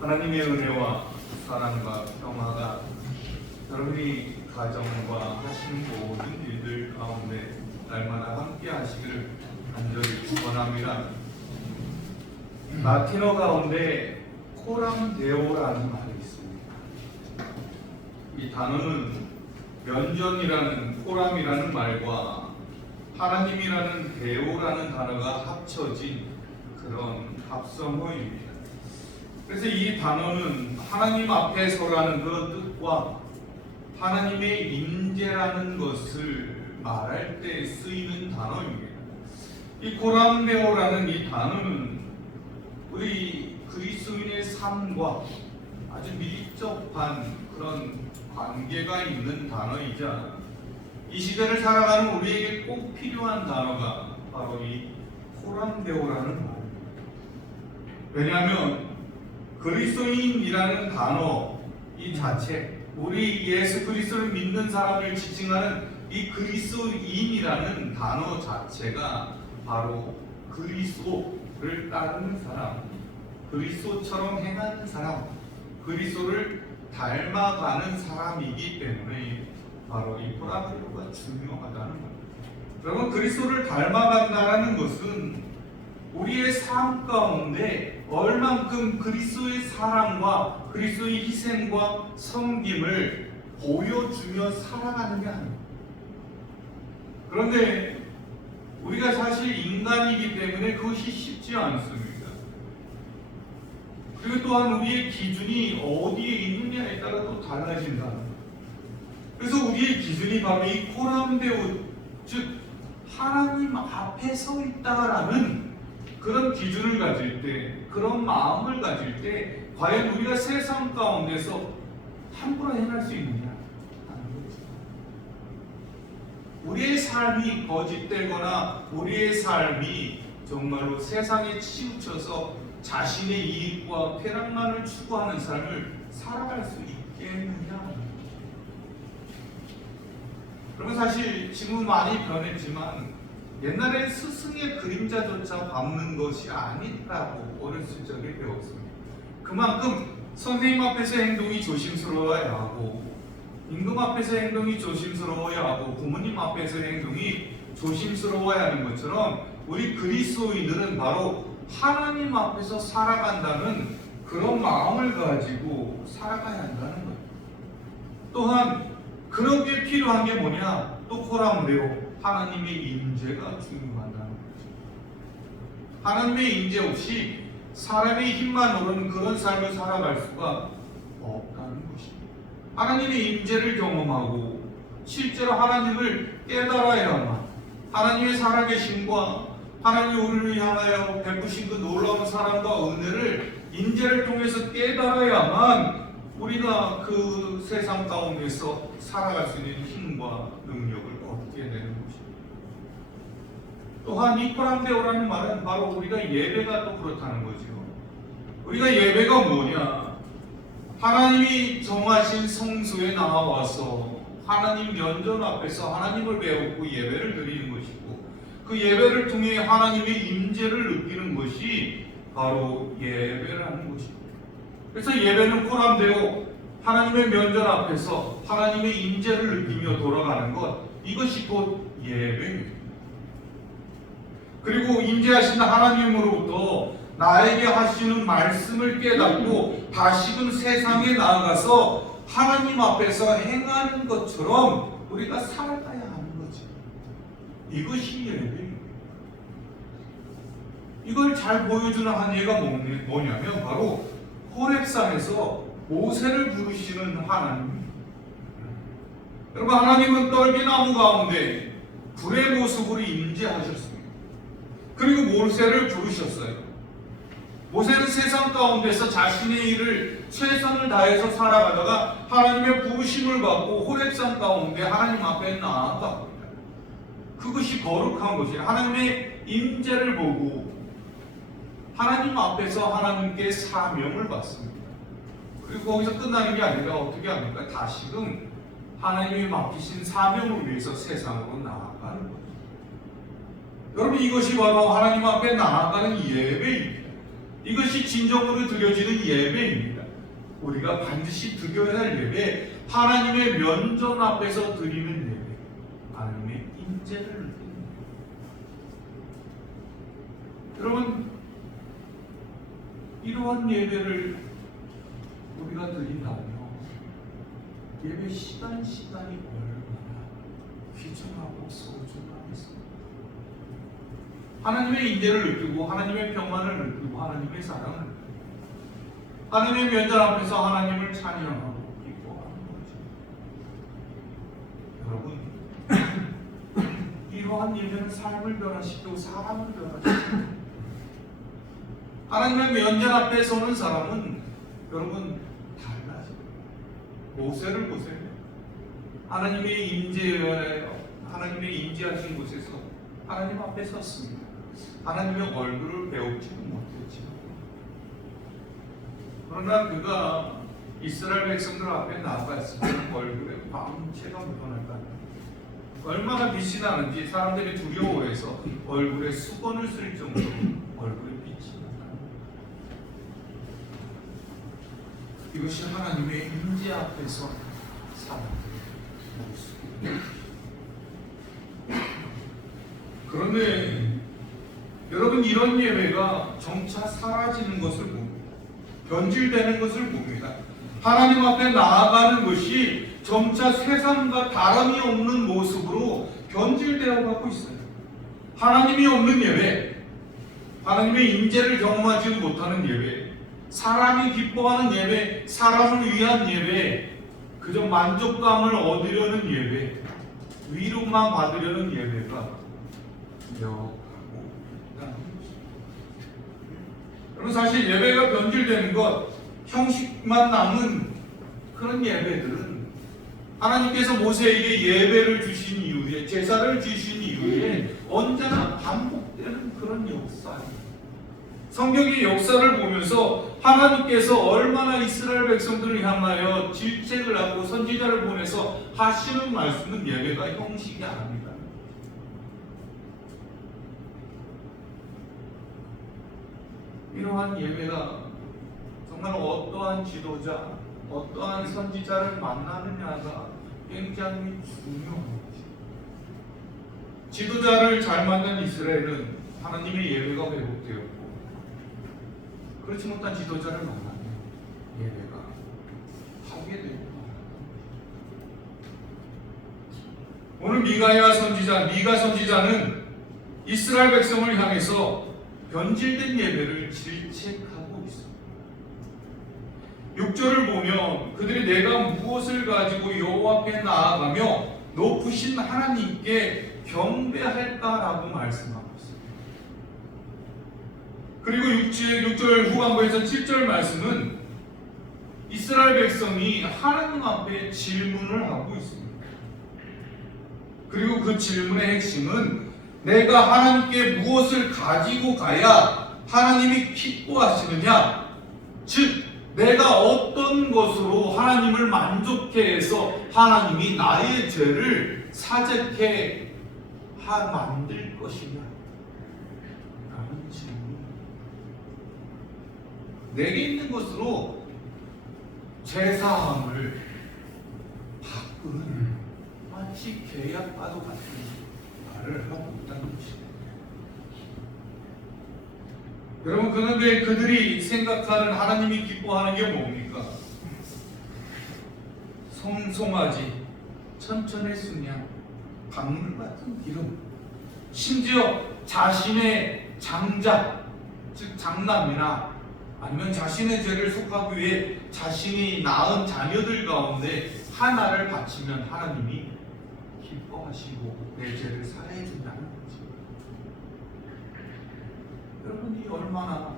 하나님의 은혜와 사랑과 평화가 여러분이 가정과 하시는 모든 일들 가운데 날마다 함께 하시기를 간절히 축원합니다. 라틴어 가운데 코람 데오라는 말이 있습니다. 이 단어는 면전이라는 코람이라는 말과 하나님이라는 데오라는 단어가 합쳐진 그런 합성어입니다. 그래서 이 단어는 하나님 앞에 서라는 그 뜻과 하나님의 임재라는 것을 말할 때 쓰이는 단어입니다. 이 코람데오라는 이 단어는 우리 그리스도인의 삶과 아주 밀접한 그런 관계가 있는 단어이자 이 시대를 살아가는 우리에게 꼭 필요한 단어가 바로 이 코람데오라는 말입니다. 왜냐하면 그리스도인이라는 단어 이 자체, 우리 예수 그리스도를 믿는 사람을 지칭하는 이 그리스도인이라는 단어 자체가 바로 그리스도를 따르는 사람, 그리스도처럼 행하는 사람, 그리스도를 닮아가는 사람이기 때문에 바로 이 코람데오가 중요하다는 겁니다. 여러분, 그리스도를 닮아간다는 것은 우리의 삶 가운데 얼만큼 그리스도의 사랑과 그리스도의 희생과 섬김을 보여주며 살아가는 게 아닙니다. 그런데 우리가 사실 인간이기 때문에 그것이 쉽지 않습니다. 그리고 또한 우리의 기준이 어디에 있느냐에 따라 또 달라진다. 그래서 우리의 기준이 바로 이 코람데오, 즉 하나님 앞에 서 있다라는 그런 기준을 가질 때, 그런 마음을 가질 때 과연 우리가 세상 가운데서 함부로 행할 수 있느냐? 우리의 삶이 거짓되거나 우리의 삶이 정말로 세상에 치우쳐서 자신의 이익과 쾌락만을 추구하는 삶을 살아갈 수 있겠느냐? 그러면 사실 지금 많이 변했지만 옛날에 스승의 그림자조차 밟는 것이 아니라고 어렸을 적에 배웠습니다. 그만큼 선생님 앞에서 행동이 조심스러워야 하고, 임금 앞에서 행동이 조심스러워야 하고, 부모님 앞에서 행동이 조심스러워야 하는 것처럼 우리 그리스도인들은 바로 하나님 앞에서 살아간다는 그런 마음을 가지고 살아가야 한다는 거예요. 또한 그러기에 필요한 게 뭐냐? 또 코람데오, 하나님의 임재가 중요하다는 거죠. 하나님의 임재 없이 사람의 힘만으로는 그런 삶을 살아갈 수가 없다는 것입니다. 하나님의 임재를 경험하고 실제로 하나님을 깨달아야만, 하나님의 살아계심과 하나님이 우리를 향하여 베푸신 그 놀라운 사랑과 은혜를 임재를 통해서 깨달아야만 우리가 그 세상 가운데서 살아갈 수 있는 힘과 능력을 얻게 되는 것입니다. 또한 이 코람데오라는 말은 바로 우리가 예배가 또 그렇다는 거죠. 우리가 예배가 뭐냐? 하나님이 정하신 성소에 나와서 하나님 면전 앞에서 하나님을 배우고 예배를 드리는 것이고, 그 예배를 통해 하나님의 임재를 느끼는 것이 바로 예배라는 것입니다. 그래서 예배는 코람데오, 하나님의 면전 앞에서 하나님의 임재를 느끼며 돌아가는 것, 이것이 곧 예배입니다. 그리고 임재하신 하나님으로부터 나에게 하시는 말씀을 깨닫고 다시금 세상에 나아가서 하나님 앞에서 행하는 것처럼 우리가 살아가야 하는 거죠. 이것이 예배입니다. 이걸 잘 보여주는 한 예가 뭐냐면 바로 호렙산에서 모세를 부르시는 하나님입니다. 여러분, 하나님은 떨기나무 가운데 불의 모습으로 임재하셨습니다. 그리고 모세를 부르셨어요. 모세는 세상 가운데서 자신의 일을 최선을 다해서 살아가다가 하나님의 부르심을 받고 호렙산 가운데 하나님 앞에 나아갑니다. 그것이 거룩한 것이에요. 하나님의 임재를 보고 하나님 앞에서 하나님께 사명을 받습니다. 그리고 거기서 끝나는 게 아니라 어떻게 합니까? 다시금 하나님이 맡기신 사명을 위해서 세상으로 나아가는 거예요. 여러분, 이것이 바로 하나님 앞에 나아가는 예배입니다. 이것이 진정으로 드려지는 예배입니다. 우리가 반드시 드려야 할 예배, 하나님의 면전 앞에서 드리는 예배, 하나님의 인재를 드리는 예배. 여러분, 이러한 예배를 우리가 드린다면 예배 시간이 얼마나 귀중하고 소중하겠습니까? 하나님의 인재를 느끼고 하나님의 평안을 느끼고 하나님의 사랑을 느끼고 하나님의 면전 앞에서 하나님을 찬양하고 기뻐하는 거죠. 여러분, 이러한 예배는 삶을 변화시키고 사람을 변화시키고 하나님의 면전 앞에 서는 사람은 여러분 달라져요. 모세를 보세요. 하나님의 인재하신 곳에서 하나님 앞에 섰습니다. 하나님의 얼굴을 배우지는 못했지만 그러나 그가 이스라엘 백성들 앞에 나아갔을 때 얼굴에 광채가 묻어날까요? 얼마나 빛이 나는지 사람들이 두려워해서 얼굴에 수건을 쓸 정도로 얼굴에 빛이 나요. 이것이 하나님의 인재 앞에서 사람들의 모습입니다. 그런데 여러분, 이런 예배가 점차 사라지는 것을 봅니다. 변질되는 것을 봅니다. 하나님 앞에 나아가는 것이 점차 세상과 다름이 없는 모습으로 변질되어 가고 있어요. 하나님이 없는 예배, 하나님의 인재를 경험하지 못하는 예배, 사람이 기뻐하는 예배, 사람을 위한 예배, 그저 만족감을 얻으려는 예배, 위로만 받으려는 예배가 되어가고 있다는 것입니다. 여러분, 사실 예배가 변질되는 것, 형식만 남은 그런 예배들은 하나님께서 모세에게 예배를 주신 이후에, 제사를 주신 이후에 언제나 반복되는 그런 역사입니다. 성경의 역사를 보면서 하나님께서 얼마나 이스라엘 백성들을 향하여 질책을 하고 선지자를 보내서 하시는 말씀은 예배가 형식이 아닙니다. 이러한 예배가 정말 어떠한 지도자, 어떠한 선지자를 만나느냐가 굉장히 중요한 것이죠. 지도자를 잘 만난 이스라엘은 하나님의 예배가 회복되었고, 그렇지 못한 지도자를 만나면 예배가 파괴되고, 오늘 미가 선지자는 이스라엘 백성을 향해서 변질된 예배를 질책하고 있습니다. 6절을 보면 그들이 내가 무엇을 가지고 여호와 앞에 나아가며 높으신 하나님께 경배할까라고 말씀하고 있습니다. 그리고 6절 후반부에서 7절 말씀은 이스라엘 백성이 하나님 앞에 질문을 하고 있습니다. 그리고 그 질문의 핵심은 내가 하나님께 무엇을 가지고 가야 하나님이 기뻐하시느냐, 즉 내가 어떤 것으로 하나님을 만족해 해서 하나님이 나의 죄를 사죄케 만들 것이냐 라는 질문. 내게 있는 것으로 제사함을 바꾸는 마치 계약과도 같은 말을 하고 있다는 것입니다. 여러분, 그런데 그들이 생각하는 하나님이 기뻐하는 게 뭡니까? 송송아지, 천천의 순양, 강물 같은 기름, 심지어 자신의 장자, 즉 장남이나 아니면 자신의 죄를 속하기 위해 자신이 낳은 자녀들 가운데 하나를 바치면 하나님이 기뻐하시고 내 죄를 사해 준다는 거죠. 여러분이 얼마나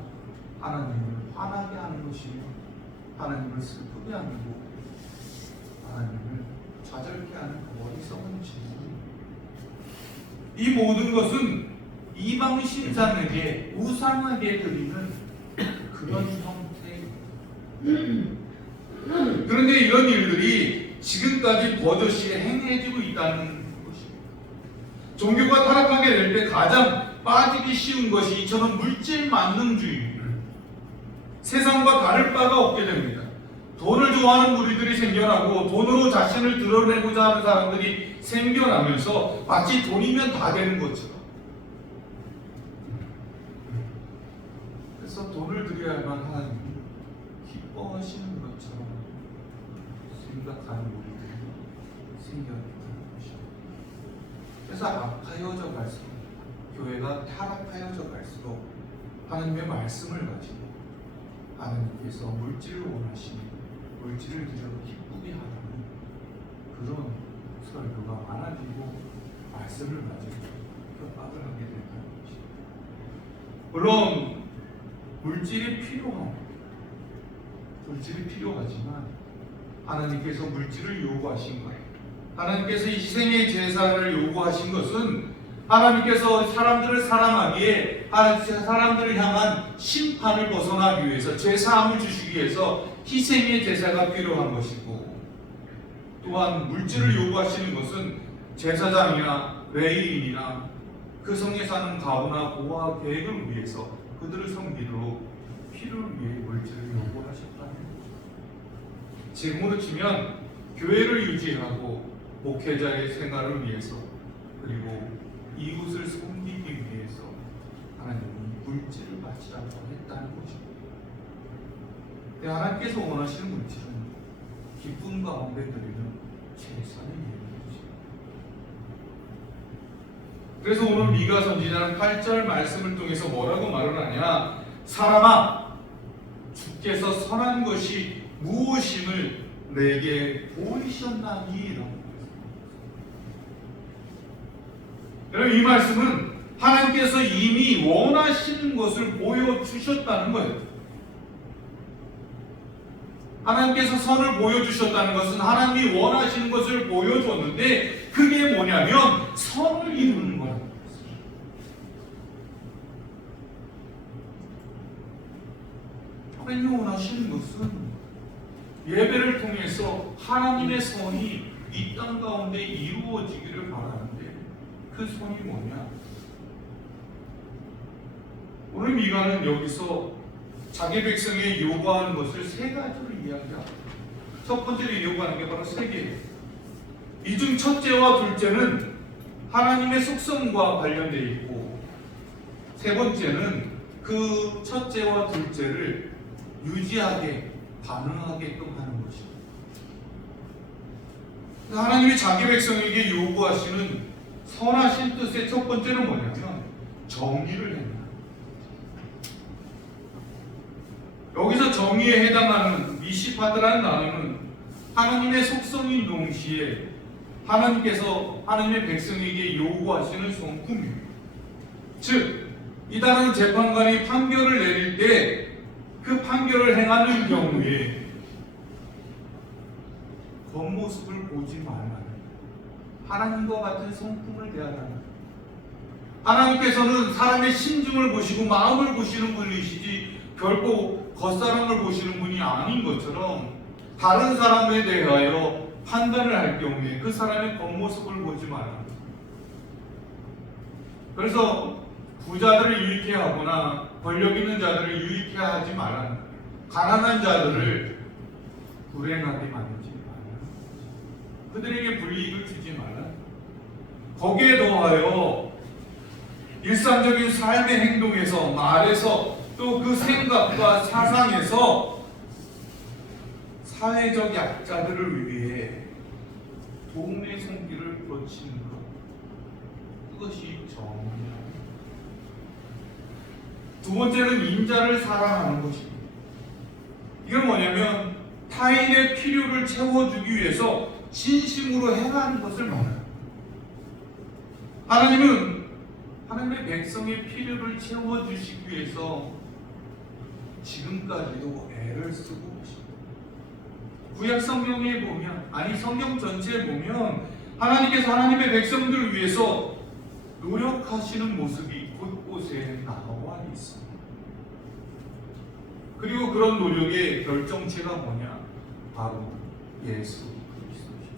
하나님을 화나게 하는 것이며 하나님을 슬프게 하고 하나님을 좌절케 하는 어리석은 질문입니다. 이 모든 것은 이방 신상에게 우상하게 드리는 그런 형태입니다. 그런데 이런 일들이 지금까지 버젓이 행해지고 있다는 것입니다. 종교가 타락하게 될 때 가장 빠지기 쉬운 것이 이처럼 물질 만능주의입니다. 세상과 다를 바가 없게 됩니다. 돈을 좋아하는 무리들이 생겨나고 돈으로 자신을 드러내고자 하는 사람들이 생겨나면서 마치 돈이면 다 되는 것처럼, 그래서 돈을 드려야만 하나님이 기뻐하시는 것처럼 생각하는 무리들이 생겨나는 것입니다. 그래서 악하여져 갈수록, 교회가 타락하여져 갈수록 하나님의 말씀을 가지고 하나님께서 물질을 원하시는, 물질을 드려 기쁘게 하라는 그런 설교가 많아지고 말씀을 가지고 협박을 하게 된다는 것입니다. 물론 물질이 필요하지만 하나님께서 물질을 요구하신 거예요. 하나님께서 이 희생의 제사를 요구하신 것은 하나님께서 사람들을 사랑하기에, 사람들을 향한 심판을 벗어나기 위해서, 죄사함을 주시기 위해서 희생의 제사가 필요한 것이고, 또한 물질을 요구하시는 것은 제사장이나 레위인이나 그 성에 사는 가부나 고아 계획을 위해서 그들을 섬기도록 필요를 위해 물질을 요구하셨다는 거죠. 지금으로 치면 교회를 유지하고 목회자의 생활을 위해서, 그리고 이웃을 섬기기 위해서 하나님이 물질을 바치라고 했다는 것입니다. 하나님께서 원하시는 물질은 기쁨 가운데 드리는 최선의 예물입니다. 그래서 오늘 미가 선지자는 8절 말씀을 통해서 뭐라고 말을 하냐? 사람아, 주께서 선한 것이 무엇임을 내게 보이셨나니? 여러분, 이 말씀은 하나님께서 이미 원하시는 것을 보여주셨다는 거예요. 하나님께서 선을 보여주셨다는 것은 하나님이 원하시는 것을 보여줬는데, 그게 뭐냐면 선을 이루는 거예요. 하나님이 원하시는 것은 예배를 통해서 하나님의 선이 이 땅 가운데 이루어지기를 바라는데, 그 선이 뭐냐? 오늘 미가는 여기서 자기 백성에 요구하는 것을 세 가지로 이야기합니다. 첫 번째로 요구하는 게 바로 세 개예요. 이 중 첫째와 둘째는 하나님의 속성과 관련되어 있고, 세 번째는 그 첫째와 둘째를 유지하게, 반응하게끔 하는 것입니다. 하나님이 자기 백성에게 요구하시는 선하신 뜻의 첫 번째는 뭐냐면 정의를 행하는, 여기서 정의에 해당하는 미시파드라는 단어는 하나님의 속성인 동시에 하나님께서 하나님의 백성에게 요구하시는 성품입니다. 즉, 이 단어는 재판관이 판결을 내릴 때 그 판결을 행하는 경우에 겉모습을 보지 말라는, 하나님과 같은 성품을 대하라는, 하나님께서는 사람의 심중을 보시고 마음을 보시는 분이시지 결코 겉사람을 보시는 분이 아닌 것처럼, 다른 사람에 대하여 판단을 할 경우에 그 사람의 겉모습을 보지 말라. 그래서 부자들을 유익해 하거나 권력 있는 자들을 유익해 하지 말라. 가난한 자들을 불행하게 만들지 말라. 그들에게 불이익을 주지 말라. 거기에 더하여 일상적인 삶의 행동에서, 말에서, 또 그 생각과 사상에서 사회적 약자들을 위해 도움의 손길을 뻗치는 것, 그것이 정의입니다. 두 번째는 인자를 사랑하는 것입니다. 이건 뭐냐면 타인의 필요를 채워주기 위해서 진심으로 행하는 것을 말합니다. 하나님은 하나님의 백성의 필요를 채워주시기 위해서 지금까지도 애를 쓰고 계십니다. 구약 성경에 보면, 아니 성경 전체에 보면 하나님께서 하나님의 백성들을 위해서 노력하시는 모습이 곳곳에 나와 있습니다. 그리고 그런 노력의 결정체가 뭐냐? 바로 예수 그리스도십니다.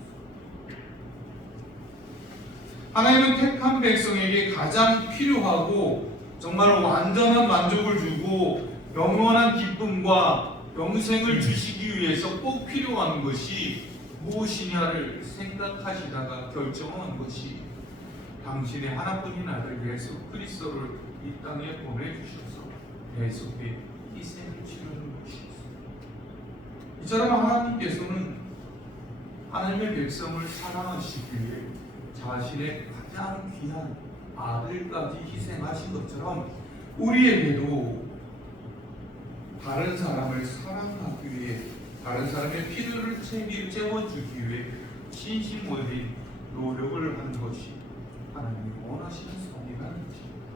하나님은 택한 백성에게 가장 필요하고 정말 완전한 만족을 주고 영원한 기쁨과 영생을 주시기 위해서 꼭 필요한 것이 무엇이냐를 생각하시다가 결정한 것이 당신의 하나뿐인 아들 예수 그리스도를 이 땅에 보내주셔서 대속의 희생을 치르는 것이었습니다. 이처럼 하나님께서는 하나님의 백성을 사랑하시기에 자신의 가장 귀한 아들까지 희생하신 것처럼 우리에게도 다른 사람을 사랑하기 위해, 다른 사람의 필요를 채워주기 위해 진심 어린 노력을 하는 것이 하나님이 원하시는 선이라는 것입니다.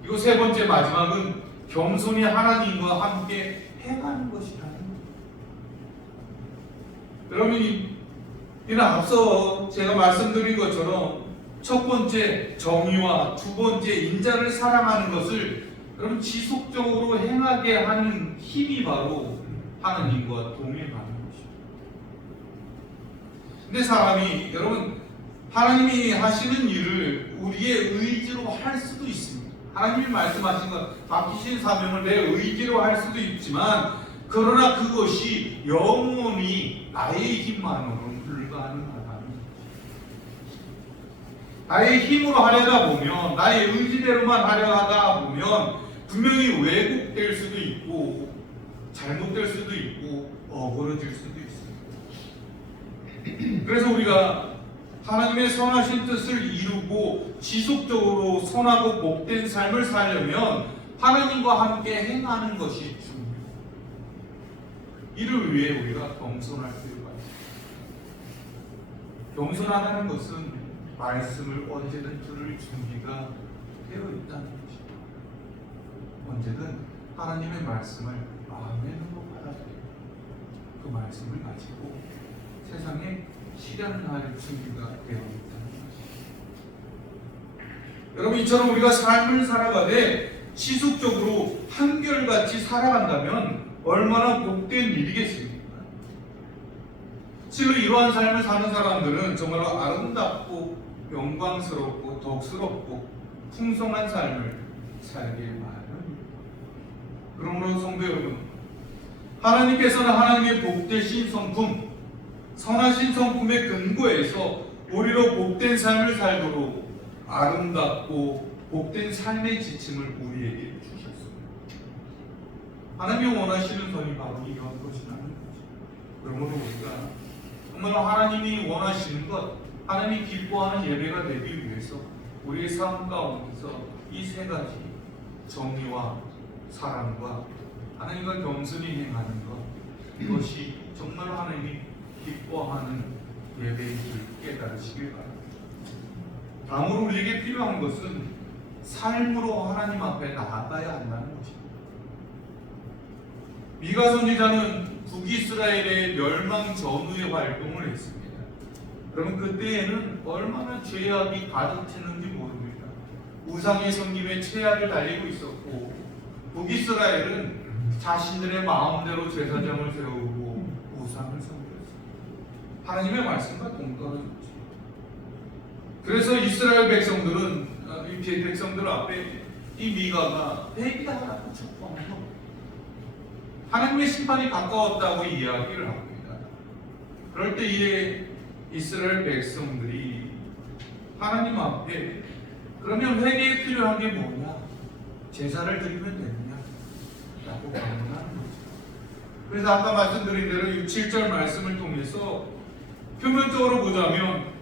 그리고 세 번째 마지막은 겸손히 하나님과 함께 행하는 것이라는 것입니다. 여러분, 이는 앞서 제가 말씀드린 것처럼 첫 번째 정의와 두 번째 인자를 사랑하는 것을 여러분 지속적으로 행하게 하는 힘이 바로 하나님과 동행하는 것입니다. 근데 사람이 여러분 하나님이 하시는 일을 우리의 의지로 할 수도 있습니다. 하나님이 말씀하신 것, 맡기신 사명을 내 의지로 할 수도 있지만 그러나 그것이 영원히 나의 힘만으로는 불가능하다는 것입니다. 나의 힘으로 하려다 보면, 나의 의지대로만 하려다 보면 분명히 왜곡될 수도 있고 잘못될 수도 있고 어그러질 수도 있습니다. 그래서 우리가 하나님의 선하신 뜻을 이루고 지속적으로 선하고 복된 삶을 살려면 하나님과 함께 행하는 것이 중요합니다. 이를 위해 우리가 겸손할 필요가 있습니다. 겸손하다는 것은 말씀을 언제든 들을 준비가 되어 있다는 것입니다. 언제든 하나님의 말씀을 마음에 넣고 받아들이고 그 말씀을 가지고 세상에 실현할 준비가 되어 있다는 것입니다. 여러분, 이처럼 우리가 삶을 살아가되 지속적으로 한결같이 살아간다면 얼마나 복된 일이겠습니까? 실로 이러한 삶을 사는 사람들은 정말로 아름답고 영광스럽고 덕스럽고 풍성한 삶을 살게 마련입니다. 그러므로 성도 여러분, 하나님께서는 하나님의 복되신 성품, 선하신 성품의 근거에서 우리로 복된 삶을 살도록 아름답고 복된 삶의 지침을 우리에게 주셨습니다. 하나님이 원하시는 선이 바로 이러한 것이라는 거죠. 그러므로 우리가 정말 하나님이 원하시는 것, 하나님이 기뻐하는 예배가 되기 위해서 우리의 삶 가운데서 이 세 가지 정의와 사랑과 하나님과 겸손히 행하는 것, 이것이 정말 하나님이 기뻐하는 예배인 줄 깨달으시길 바랍니다. 다음으로 우리에게 필요한 것은 삶으로 하나님 앞에 나아가야 한다는 것입니다. 미가 선지자는 북이스라엘의 멸망 전후의 활동을 했습니다. 그러면 그때에는 얼마나 죄악이 가득했는지 모릅니다. 우상의 섬김에 최악을 달리고 있었고 북이스라엘은 자신들의 마음대로 제사장을 세우고 우상을 섬겼습니다. 하나님의 말씀과 동떨어졌죠. 그래서 이스라엘 백성들은 이 백성들 앞에 이 미가가 회개하라고 촉구하면서 하나님의 심판이 가까웠다고 이야기를 합니다. 그럴 때에 이스라엘 백성들이 하나님 앞에 그러면 회개에 필요한 게 뭐냐? 제사를 드리면 되느냐? 라고 반문하는 거죠. 그래서 아까 말씀드린 대로 6, 7절 말씀을 통해서 표면적으로 보자면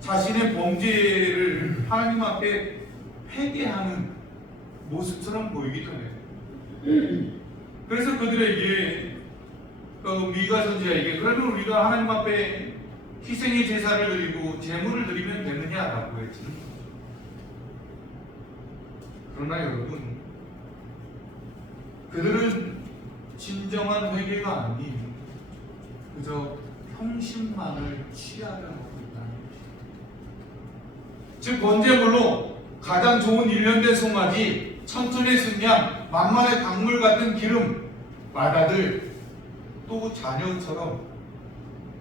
자신의 범죄를 하나님 앞에 회개하는 모습처럼 보이기도 해요. 그래서 그들에게 미가 선지자에게 그러면 우리가 하나님 앞에 희생의 제사를 드리고 제물을 드리면 되느냐라고 했지. 그러나 여러분, 그들은 진정한 회개가 아닌 그저 형식만을 취하려 하고 있다는 것입니다. 즉 번제물로 가장 좋은 일련된 송아지, 천천의 순양, 만만의 강물 같은 기름, 맏아들, 또 자녀처럼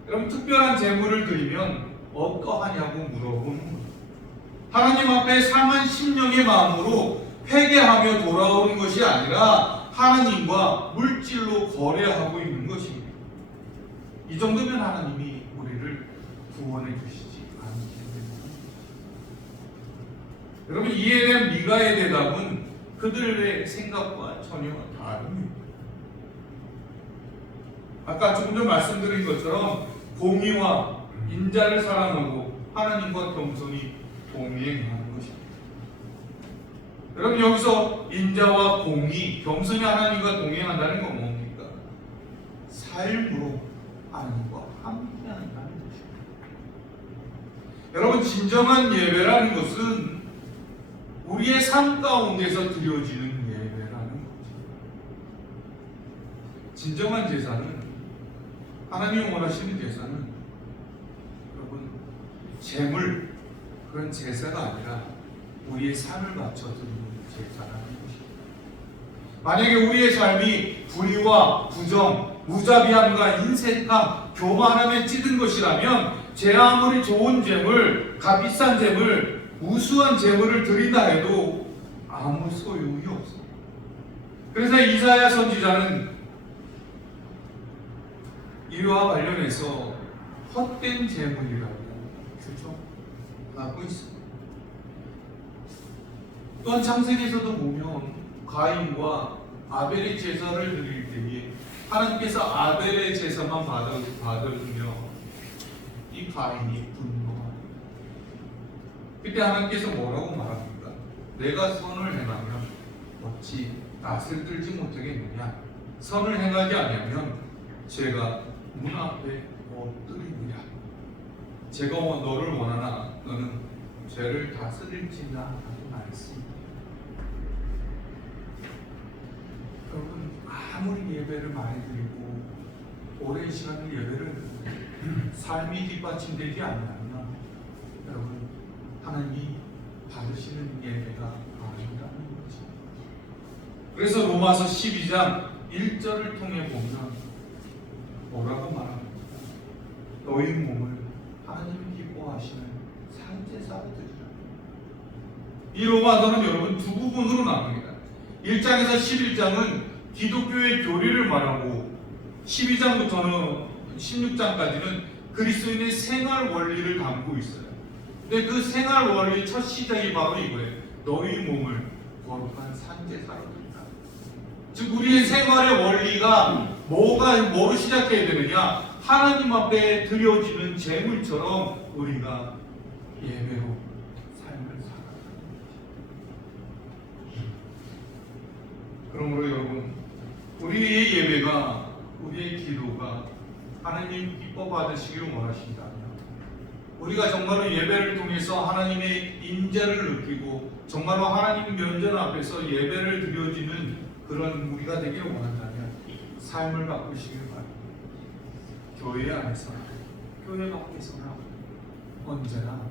여러분 특별한 제물을 드리면 어떠하냐고 물어보는 거예요. 하나님 앞에 상한 심령의 마음으로 회개하며 돌아오는 것이 아니라 하나님과 물질로 거래하고 있는 것입니다. 이 정도면 하나님이 우리를 구원해 주시지 않기 때문입니다. 여러분, 이에 대한 미가의 대답은 그들의 생각과 전혀 다릅니다. 아까 조금 전 말씀드린 것처럼 공의와 인자를 사랑하고 하나님과 겸손히 동행하는 것입니다. 여러분, 여기서 인자와 공의, 겸손히 하나님과 동행한다는 건 뭡니까? 삶으로 하나님과 함께한다는 것입니다. 여러분, 진정한 예배라는 것은 우리의 삶 가운데서 드려지는 예배라는 거죠. 진정한 제사는, 하나님이 원하시는 제사는 여러분, 재물, 그런 제사가 아니라 우리의 삶을 바쳐 드리는 제사라는 것입니다. 만약에 우리의 삶이 불의와 부정, 무자비함과 인색함, 교만함에 찌든 것이라면 제 아무리 좋은 재물, 값비싼 재물, 우수한 재물을 드린다 해도 아무 소용이 없습니다. 그래서 이사야 선지자는 이와 관련해서 헛된 재물이라고 규정하고 있습니다. 또한 창세기에서도 보면 가인과 아벨의 제사를 드릴 때에 하나님께서 아벨의 제사만 받으며 이 가인이 분노합니다. 그때 하나님께서 뭐라고 말합니까? 내가 선을 행하면 어찌 낯을 들지 못하겠느냐? 선을 행하지 않으면 제가 문 앞에 엎드리느냐? 제가 너를 원하나 너는 죄를 다스릴지나 하고 말했습니다. 여러분, 아무리 예배를 많이 드리고 오랜 시간을 예배를 삶이 뒷받침되지 않으면 여러분, 하나님이 받으시는 예배가 아니라는 거죠. 그래서 로마서 12장 1절을 통해 보면 뭐라고 말합니까? 너희 몸을 하나님이 기뻐하시는 산제사로 드리라. 이 로마서는 여러분 두 부분으로 나눕니다. 1장에서 11장은 기독교의 교리를 말하고 12장부터는 16장까지는 그리스도인의 생활 원리를 담고 있어요. 근데 그 생활 원리의 첫 시작이 바로 이거예요. 너희 몸을 거룩한 산제사로 드리라. 즉 우리의 생활의 원리가 뭐로 시작해야 되느냐? 하나님 앞에 드려지는 제물처럼 우리가 예배로 삶을 살아가는 거죠. 그러므로 여러분, 우리의 예배가, 우리의 기도가 하나님 기뻐 받으시기를 원하신다면 우리가 정말로 예배를 통해서 하나님의 인자를 느끼고 정말로 하나님 면전 앞에서 예배를 드려지는 그런 우리가 되기를 원한다면 삶을 바꾸시길 바랍니다. 교회 안에서나 교회 밖에서나 언제나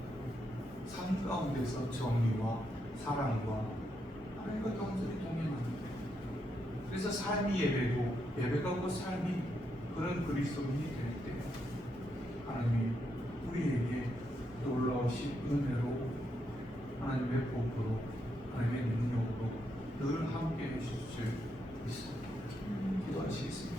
삶 가운데서 정의와 사랑과 하나님과 겸손히 동행하는 것. 그래서 삶이 예배고 예배가 곧 삶이 그런 그리스도인이 될 때 하나님이 우리에게 놀라우신 은혜로 하나님의 복으로 하나님의 능력으로 늘 함께 해주실 수 있습니다. 기도하시겠습니다.